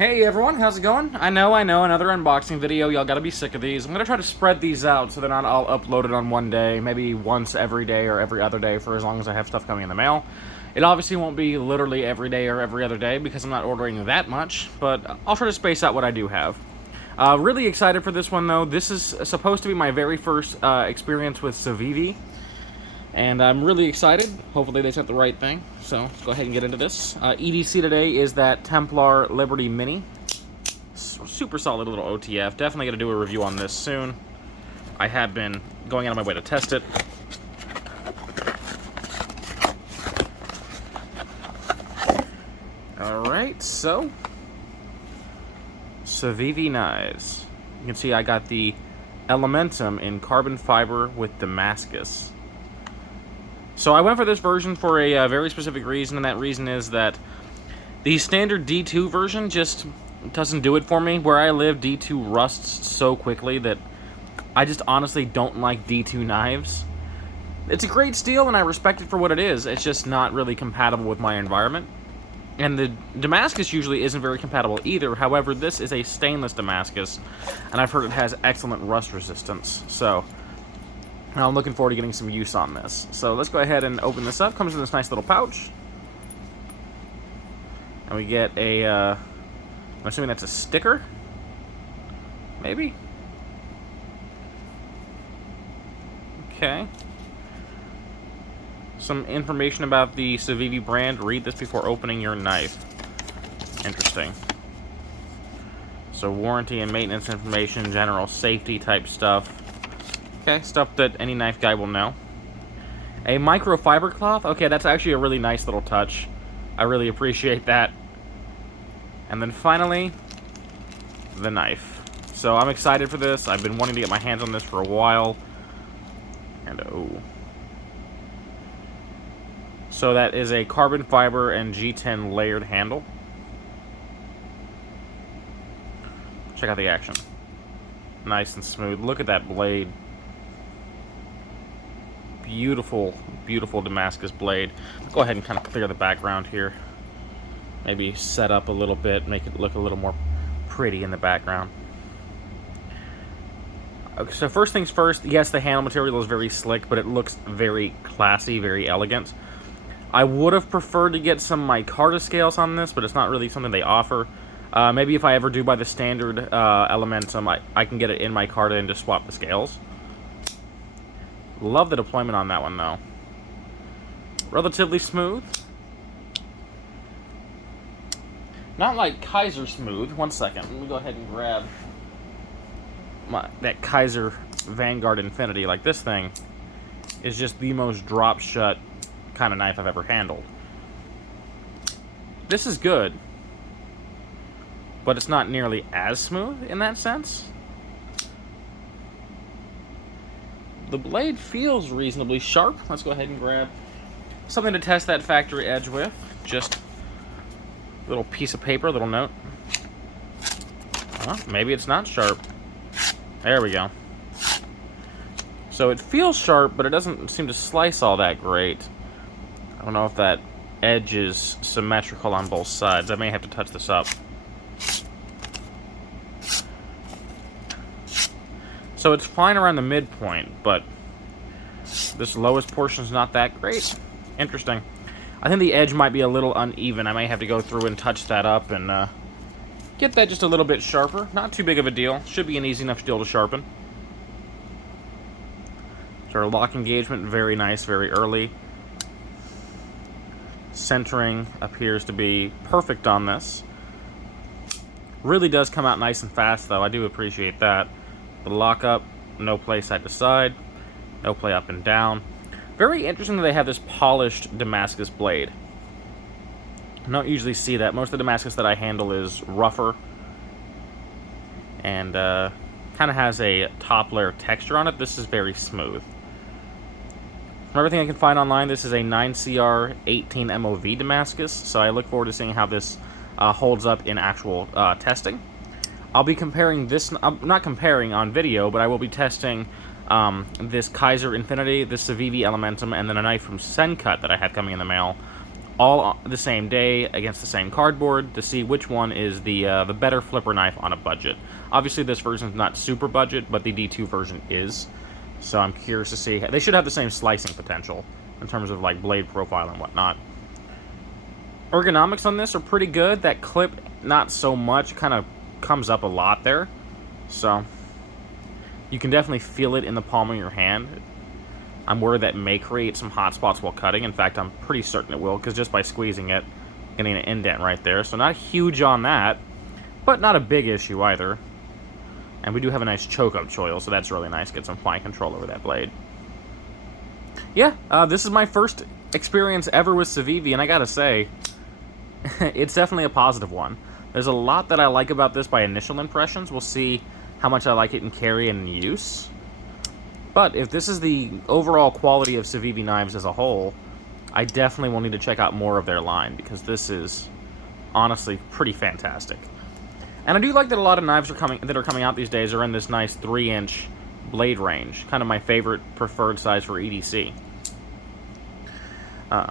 Hey everyone, how's it going? I know, another unboxing video. Y'all gotta be sick of these. I'm gonna try to spread these out so they're not all uploaded on one day, maybe once every day or every other day for as long as I have stuff coming in the mail. It obviously won't be literally every day or every other day because I'm not ordering that much, but I'll try to space out what I do have. Really excited for this one though. This is supposed to be my very first experience with Civivi. And I'm really excited. Hopefully they sent the right thing. So let's go ahead and get into this. EDC today is that Templar Liberty Mini. Super solid little OTF. Definitely going to do a review on this soon. I have been going out of my way to test it. Alright, so Civivi knives. You can see I got the Elementum in carbon fiber with Damascus. So I went for this version for a very specific reason, and that reason is that the standard D2 version just doesn't do it for me. Where I live, D2 rusts so quickly that I just honestly don't like D2 knives. It's a great steel, and I respect it for what it is. It's just not really compatible with my environment. And the Damascus usually isn't very compatible either. However, this is a stainless Damascus, and I've heard it has excellent rust resistance. So I'm looking forward to getting some use on this. So let's go ahead and open this up. Comes in this nice little pouch. And we get a, I'm assuming that's a sticker? Maybe? Okay. Some information about the Civivi brand. Read this before opening your knife. Interesting. So warranty and maintenance information, general safety type stuff. Okay, stuff that any knife guy will know. A microfiber cloth. Okay, that's actually a really nice little touch. I really appreciate that. And then finally, the knife. So I'm excited for this. I've been wanting to get my hands on this for a while. And oh. So that is a carbon fiber and G10 layered handle. Check out the action. Nice and smooth. Look at that blade. Beautiful, beautiful Damascus blade. Go ahead and kind of clear the background here. Maybe set up a little bit, make it look a little more pretty in the background. Okay, so first things first, yes, the handle material is very slick, but it looks very classy, very elegant. I would have preferred to get some micarta scales on this, but it's not really something they offer. Maybe if I ever do buy the standard Elementum, I can get it in micarta and just swap the scales. Love the deployment on that one, though. Relatively smooth. Not like Kaiser smooth. One second. Let me go ahead and grab that Kaiser Vanguard Infinity. Like, this thing is just the most drop-shut kind of knife I've ever handled. This is good, but it's not nearly as smooth in that sense. The blade feels reasonably sharp. Let's go ahead and grab something to test that factory edge with. Just a little piece of paper, a little note. Well, maybe it's not sharp. There we go. So it feels sharp, but it doesn't seem to slice all that great. I don't know if that edge is symmetrical on both sides. I may have to touch this up. So it's fine around the midpoint, but this lowest portion is not that great. Interesting. I think the edge might be a little uneven. I may have to go through and touch that up and get that just a little bit sharper. Not too big of a deal. Should be an easy enough steel to sharpen. So our lock engagement, very nice, very early. Centering appears to be perfect on this. Really does come out nice and fast, though. I do appreciate that. The lockup, no play side to side, no play up and down. Very interesting that they have this polished Damascus blade. I don't usually see that. Most of the Damascus that I handle is rougher and kind of has a top layer texture on it. This is very smooth. From everything I can find online, this is a 9CR 18 MOV Damascus, so I look forward to seeing how this holds up in actual testing. I'll be comparing this, not comparing on video, but I will be testing this Kaiser Infinity, this Civivi Elementum, and then a knife from Sencut that I had coming in the mail all the same day against the same cardboard to see which one is the better flipper knife on a budget. Obviously, this version is not super budget, but the D2 version is. So I'm curious to see. They should have the same slicing potential in terms of like blade profile and whatnot. Ergonomics on this are pretty good. That clip, not so much. Kind of comes up a lot there. So you can definitely feel it in the palm of your hand. I'm worried that may create some hot spots while cutting. In fact, I'm pretty certain it will, because just by squeezing it, getting an indent right there. So not huge on that, but not a big issue either. And we do have a nice choke-up choil, so that's really nice. Get some fine control over that blade. Yeah, this is my first experience ever with Civivi, and I gotta say, it's definitely a positive one. There's a lot that I like about this by initial impressions. We'll see how much I like it in carry and in use. But if this is the overall quality of Civivi knives as a whole, I definitely will need to check out more of their line, because this is honestly pretty fantastic. And I do like that a lot of knives are coming out these days are in this nice 3-inch blade range. Kind of my favorite preferred size for EDC.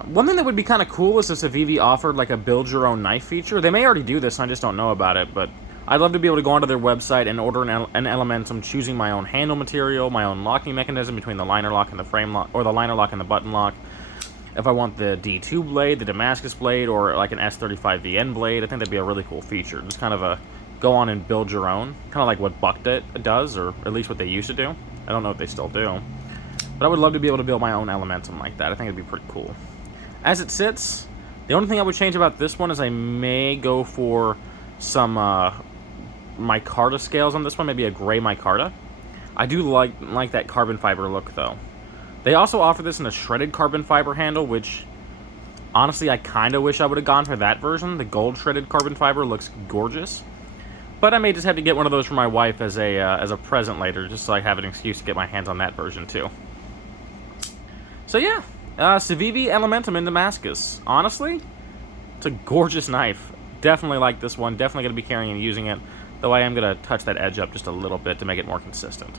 One thing that would be kind of cool is if Civivi offered like a build your own knife feature. They may already do this, I just don't know about it, but I'd love to be able to go onto their website and order an Elementum, choosing my own handle material, my own locking mechanism between the liner lock and the frame lock, or the liner lock and the button lock. If I want the D2 blade, the Damascus blade, or like an S35VN blade, I think that'd be a really cool feature. Just kind of a go on and build your own, kind of like what Buck does, or at least what they used to do. I don't know if they still do. But I would love to be able to build my own Elementum like that. I think it'd be pretty cool. As it sits, the only thing I would change about this one is I may go for some micarta scales on this one, maybe a gray micarta. I do like that carbon fiber look, though. They also offer this in a shredded carbon fiber handle, which, honestly, I kind of wish I would have gone for that version. The gold shredded carbon fiber looks gorgeous. But I may just have to get one of those for my wife as a present later, just so I have an excuse to get my hands on that version, too. So, yeah. Civivi Elementum in Damascus. Honestly, it's a gorgeous knife. Definitely like this one. Definitely going to be carrying and using it. Though I am going to touch that edge up just a little bit to make it more consistent.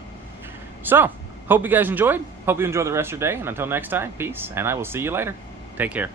So, hope you guys enjoyed. Hope you enjoy the rest of your day. And until next time, peace. And I will see you later. Take care.